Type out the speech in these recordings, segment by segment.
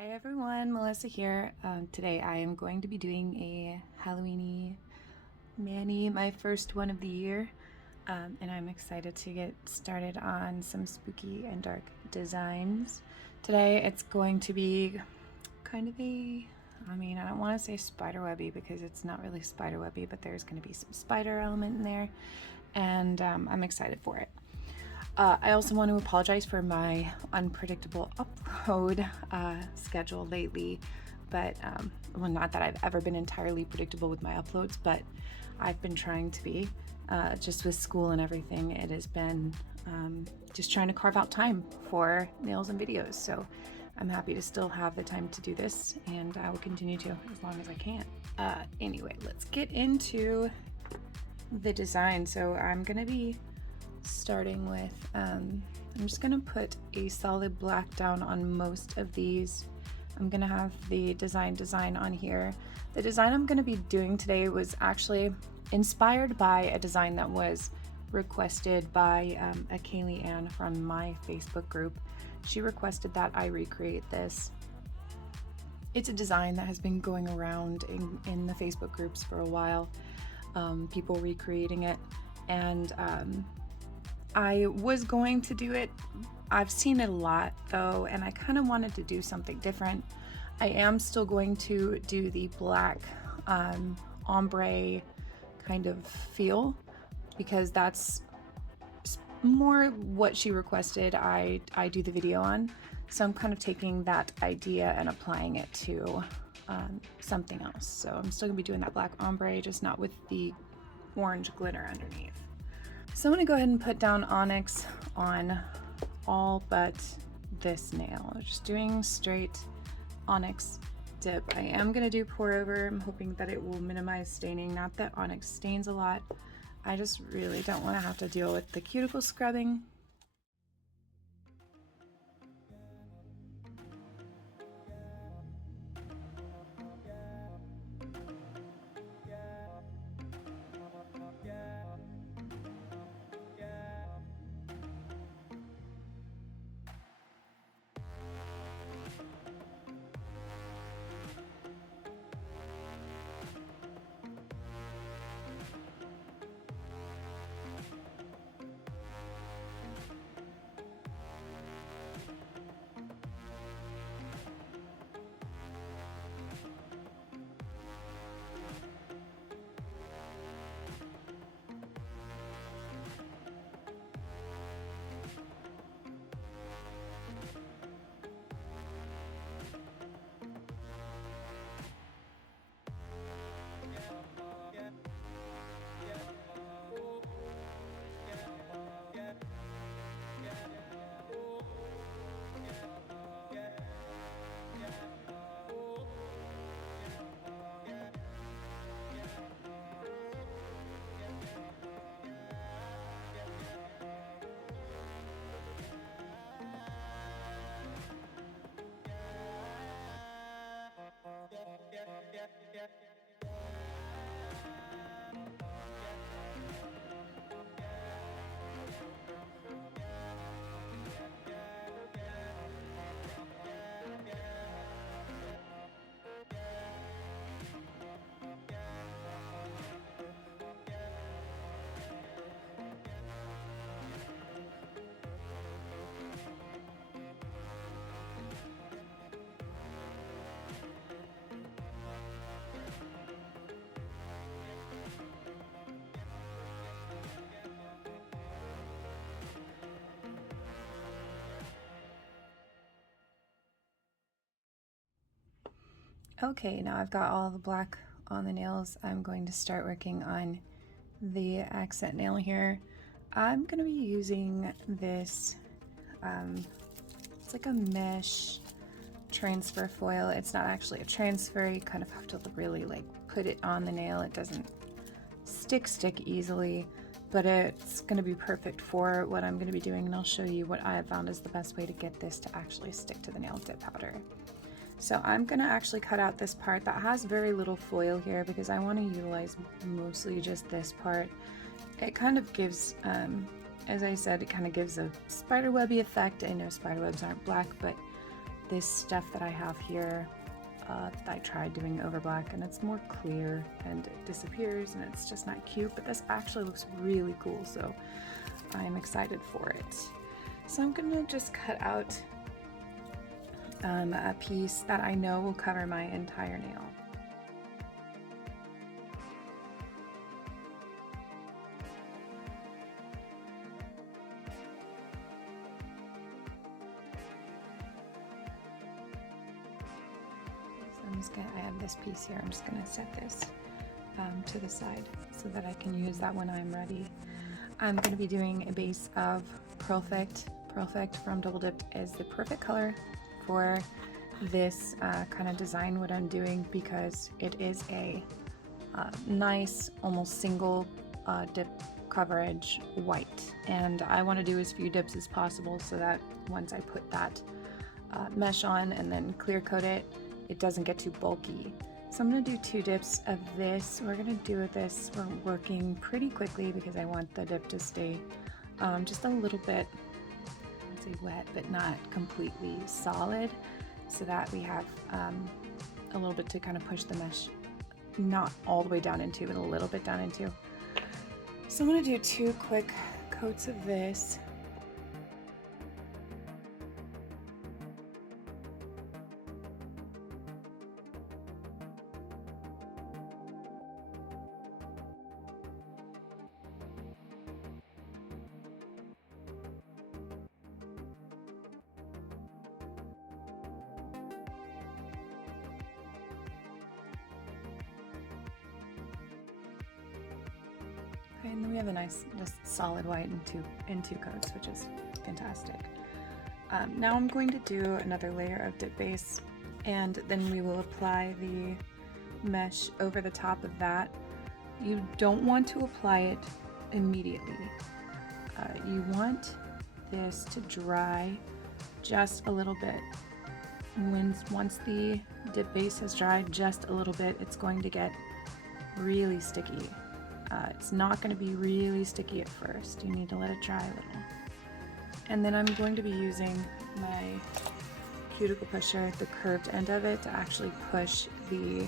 Hi everyone, Melissa here. Today I am going to be doing a Halloweeny mani, my first one of the year, and I'm excited to get started on some spooky and dark designs. Today it's going to be kind of I don't want to say spiderwebby because it's not really spiderwebby, but there's going to be some spider element in there, and I'm excited for it. I also want to apologize for my unpredictable upload schedule lately, but well, not that I've ever been entirely predictable with my uploads, but I've been trying to be. Just with school and everything, it has been just trying to carve out time for nails and videos. So I'm happy to still have the time to do this, and I will continue to as long as I can. Anyway, let's get into the design. So I'm gonna be starting with, I'm just gonna put a solid black down on most of these. I'm gonna have the design on here. The design I'm gonna be doing today was actually inspired by a design that was requested by a Kaylee Ann from my Facebook group. She requested that I recreate this. It's a design that has been going around in the Facebook groups for a while, people recreating it, and I was going to do it. I've seen it a lot though, and I kind of wanted to do something different. I am still going to do the black ombre kind of feel because that's more what she requested I do the video on. So I'm kind of taking that idea and applying it to something else. So I'm still gonna be doing that black ombre, just not with the orange glitter underneath. So I'm going to go ahead and put down onyx on all but this nail. Just doing straight onyx dip. I am going to do pour over. I'm hoping that it will minimize staining. Not that onyx stains a lot. I just really don't want to have to deal with the cuticle scrubbing. Okay, now I've got all the black on the nails. I'm going to start working on the accent nail here. I'm going to be using this, it's like a mesh transfer foil. It's not actually a transfer. You kind of have to really like put it on the nail. It doesn't stick easily, but it's going to be perfect for what I'm going to be doing, and I'll show you what I have found is the best way to get this to actually stick to the nail dip powder. So I'm going to actually cut out this part that has very little foil here because I want to utilize mostly just this part. It kind of gives, as I said, it kind of gives a spiderwebby effect. I know spiderwebs aren't black, but this stuff that I have here, I tried doing over black and it's more clear and it disappears and it's just not cute, but this actually looks really cool, so I'm excited for it. So I'm gonna just cut out a piece that I know will cover my entire nail. I have this piece here. I'm just going to set this to the side so that I can use that when I'm ready. I'm going to be doing a base of Perfect. Perfect from Double Dipp'd is the perfect color for this kind of design, what I'm doing, because it is a nice, almost single dip coverage white. And I want to do as few dips as possible so that once I put that mesh on and then clear coat it, it doesn't get too bulky. So I'm going to do 2 dips of this. We're going to do this, we're working pretty quickly because I want the dip to stay just a little bit, I would say wet, but not completely solid, so that we have a little bit to kind of push the mesh, not all the way down into, but a little bit down into. So I'm going to do 2 quick coats of this. Okay, and then we have a nice, just solid white in two coats, which is fantastic. Now I'm going to do another layer of dip base, and then we will apply the mesh over the top of that. You don't want to apply it immediately. You want this to dry just a little bit. Once the dip base has dried just a little bit, it's going to get really sticky. It's not going to be really sticky at first. You need to let it dry a little. And then I'm going to be using my cuticle pusher, the curved end of it, to actually push the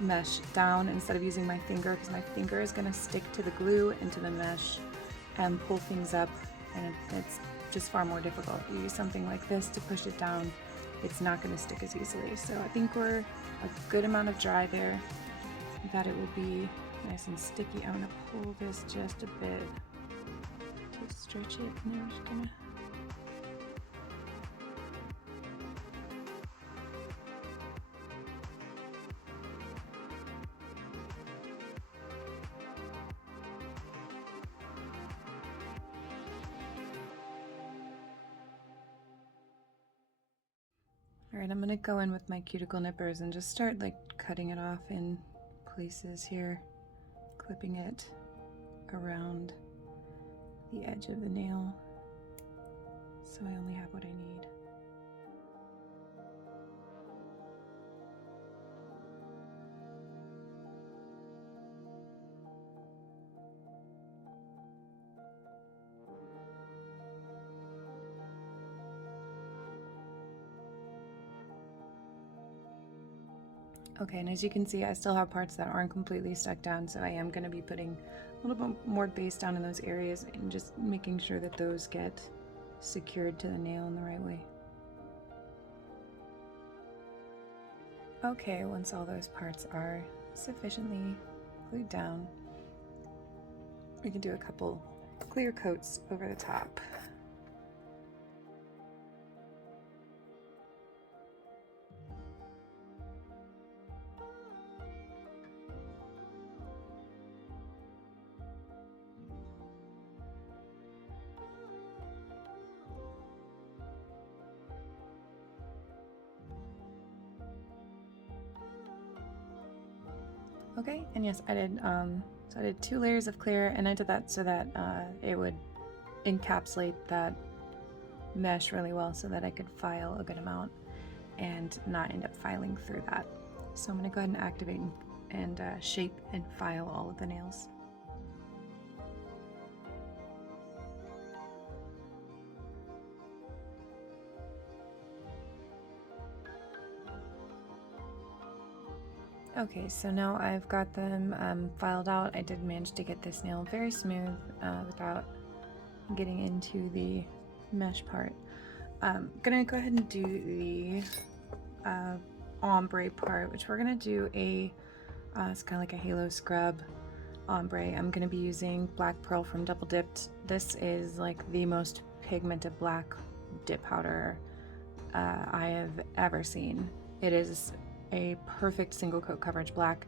mesh down instead of using my finger, because my finger is going to stick to the glue and to the mesh and pull things up, and it's just far more difficult. You use something like this to push it down, it's not going to stick as easily. So I think we're a good amount of dry there, that it will be nice and sticky. I'm going to pull this just a bit to stretch it, and then we're just going to Alright, I'm going to go in with my cuticle nippers and just start like cutting it off in places here, clipping it around the edge of the nail so I only have what I need. Okay, and as you can see, I still have parts that aren't completely stuck down, so I am going to be putting a little bit more base down in those areas and just making sure that those get secured to the nail in the right way. Okay, once all those parts are sufficiently glued down, we can do a couple clear coats over the top. Okay, and yes, I did. So I did 2 layers of clear, and I did that so that it would encapsulate that mesh really well, so that I could file a good amount and not end up filing through that. So I'm going to go ahead and activate and shape and file all of the nails. Okay, so now I've got them filed out. I did manage to get this nail very smooth without getting into the mesh part. Gonna go ahead and do the ombre part, which we're gonna do it's kind of like a halo scrub ombre. I'm gonna be using black pearl from Double Dipp'd. This is like the most pigmented black dip powder I have ever seen. It is a perfect single coat coverage black,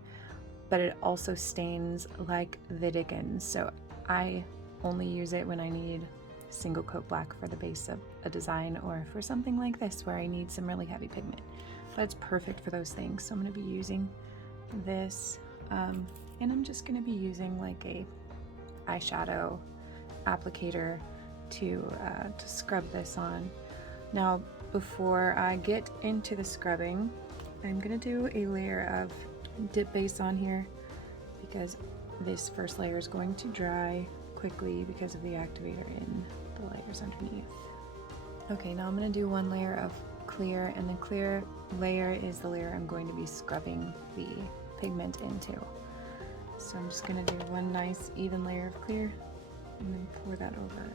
but it also stains like the dickens. So I only use it when I need single coat black for the base of a design, or for something like this where I need some really heavy pigment. But it's perfect for those things. So I'm going to be using this, and I'm just going to be using like a eyeshadow applicator to scrub this on. Now, before I get into the scrubbing, I'm going to do a layer of dip base on here because this first layer is going to dry quickly because of the activator in the layers underneath. Okay, now I'm going to do one layer of clear, and the clear layer is the layer I'm going to be scrubbing the pigment into. So I'm just going to do one nice even layer of clear and then pour that over.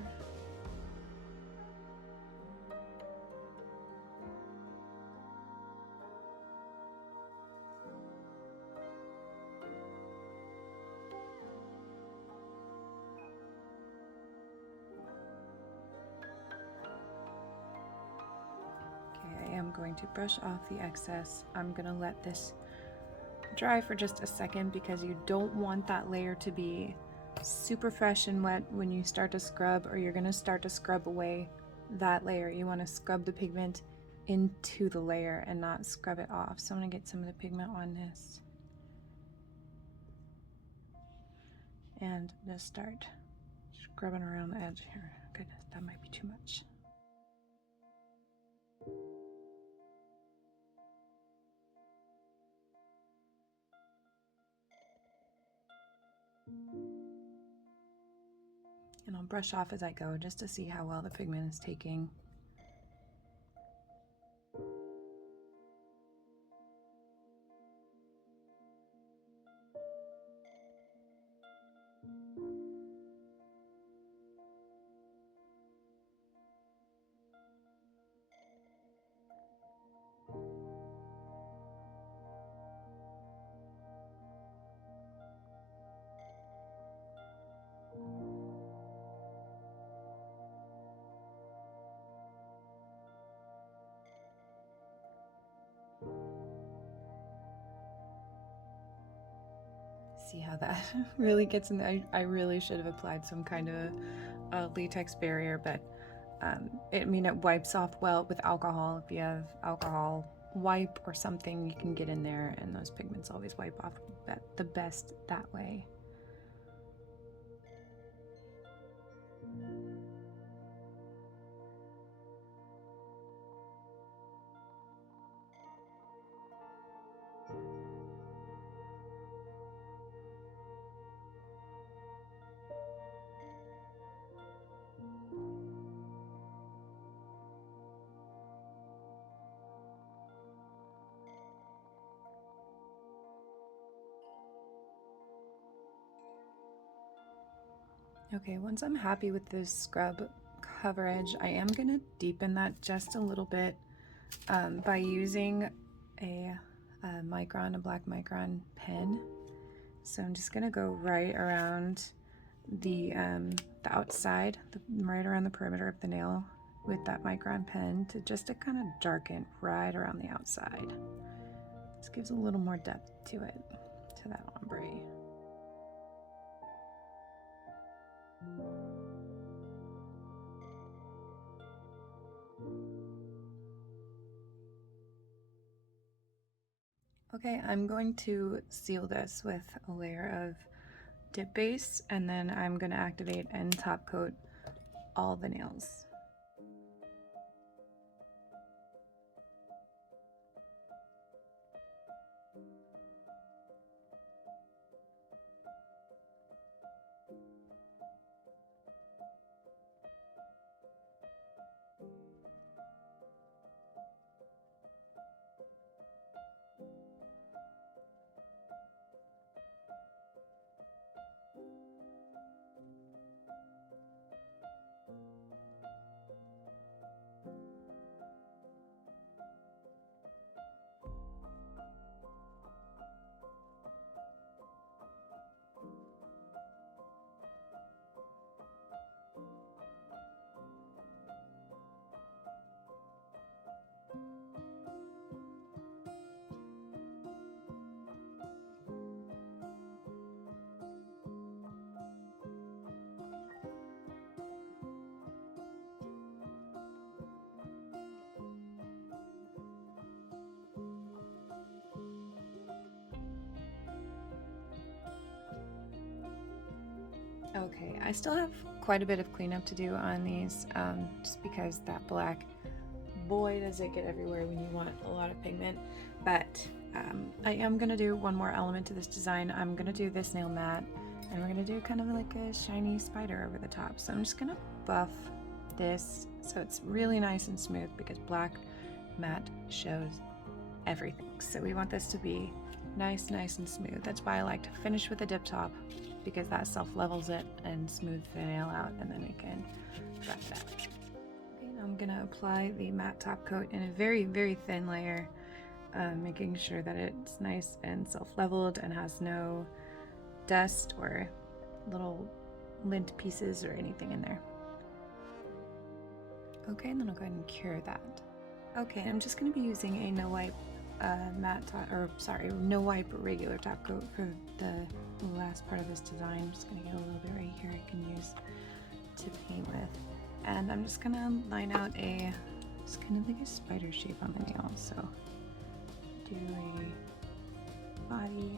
I'm going to brush off the excess. I'm going to let this dry for just a second because you don't want that layer to be super fresh and wet when you start to scrub, or you're going to start to scrub away that layer. You want to scrub the pigment into the layer and not scrub it off. So I'm going to get some of the pigment on this and just start scrubbing around the edge here. Goodness, that might be too much. And I'll brush off as I go just to see how well the pigment is taking. See how that really gets in there. I really should have applied some kind of a latex barrier, but it wipes off well with alcohol. If you have alcohol wipe or something, you can get in there, and those pigments always wipe off the best that way. Okay, once I'm happy with this scrub coverage, I am going to deepen that just a little bit by using a black micron pen. So I'm just going to go right around the outside, right around the perimeter of the nail with that micron pen to kind of darken right around the outside. This gives a little more depth to it, to that ombre. Okay, I'm going to seal this with a layer of dip base, and then I'm going to activate and top coat all the nails. I still have quite a bit of cleanup to do on these, just because that black, boy does it get everywhere when you want a lot of pigment. But I am going to do one more element to this design. I'm going to do this nail matte, and we're going to do kind of like a shiny spider over the top. So I'm just going to buff this so it's really nice and smooth, because black matte shows everything. So we want this to be nice and smooth. That's why I like to finish with a dip top, because that self-levels it and smooths the nail out, and then we can wrap it out. Okay, now I'm gonna apply the matte top coat in a very thin layer, making sure that it's nice and self-leveled and has no dust or little lint pieces or anything in there. Okay, and then I'll go ahead and cure that. Okay, I'm just going to be using a no wipe no wipe regular top coat for the last part of this design. I'm just going to get a little bit right here I can use to paint with, and I'm just going to line out just kind of like a spider shape on the nail. So do a body.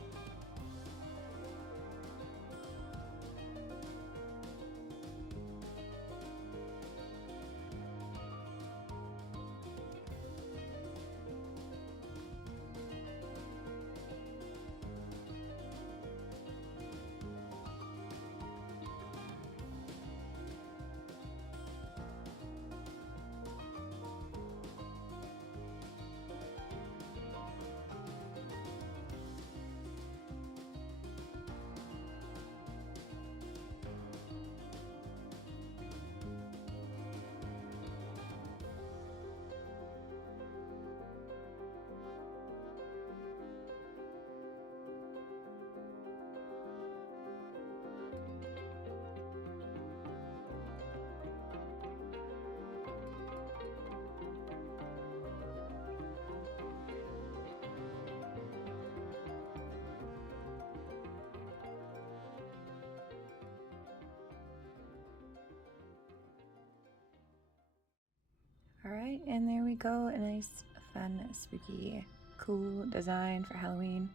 Alright, and there we go, a nice, fun, spooky, cool design for Halloween.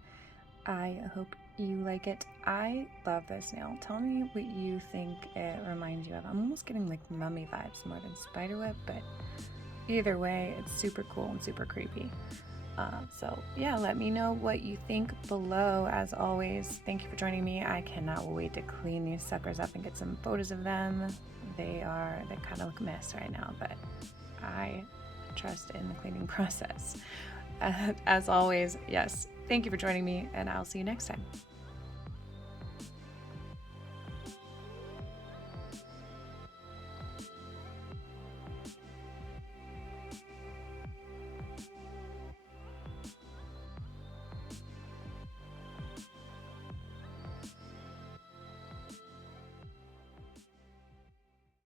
I hope you like it. I love this nail. Tell me what you think it reminds you of. I'm almost getting like mummy vibes more than spiderweb, but either way, it's super cool and super creepy. So yeah, let me know what you think below. As always, thank you for joining me. I cannot wait to clean these suckers up and get some photos of them. They kind of look a mess right now, but I trust in the cleaning process. As always, yes, thank you for joining me, and I'll see you next time.